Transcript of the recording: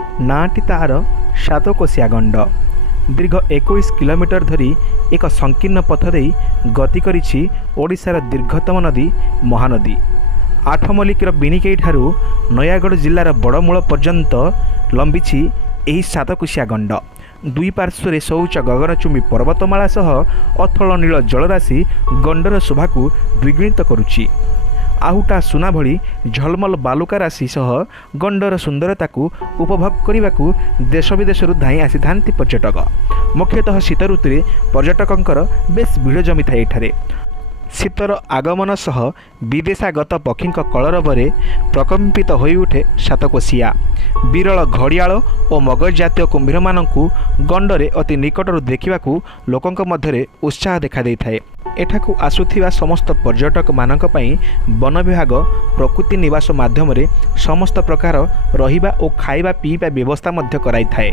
नाटी तार सातकोशिया गंड दीर्घ 21 किलोमीटर धरी एक संकीर्ण पथ दे गति करिछि ओडिशार दीर्घतम नदी महानदी। आठमल्लिकर बिनिकेई ठारू नयागढ़ जिलार बड़मूल पर्यंत लंबिछि एही सातकोशिया गंड। दुई पार्श्व शौच गगनचुम्बी पर्वतमाला सह अथल नील जलराशि गंडर शोभा को द्विगुणित करुछि। आहुटा सुना भली झलमल बालुका राशि सह गंडर सुंदरता को उपभोग करने को देश विदेश धाई आसी था पर्यटक। मुख्यतः शीत ऋतु पर्यटकंकर बेस भिड़ जमी था एठारे। शीतर आगमन सह विदेशागत पक्षी कलरवरे प्रकम्पित होई उठे सातकोशिया। विरल घड़ियाल और मगर जातीय कुंभीर मानू गंडरे अति निकटर देखा लोकंक मध्यरे उत्साह देखा देई थाए। एठाकू आसुथिबा समस्त पर्यटक मानक पई वन विभाग प्रकृति निवास माध्यम समस्त प्रकार रहिबा और खाइबा पीवा व्यवस्था मध्य कराई थाए।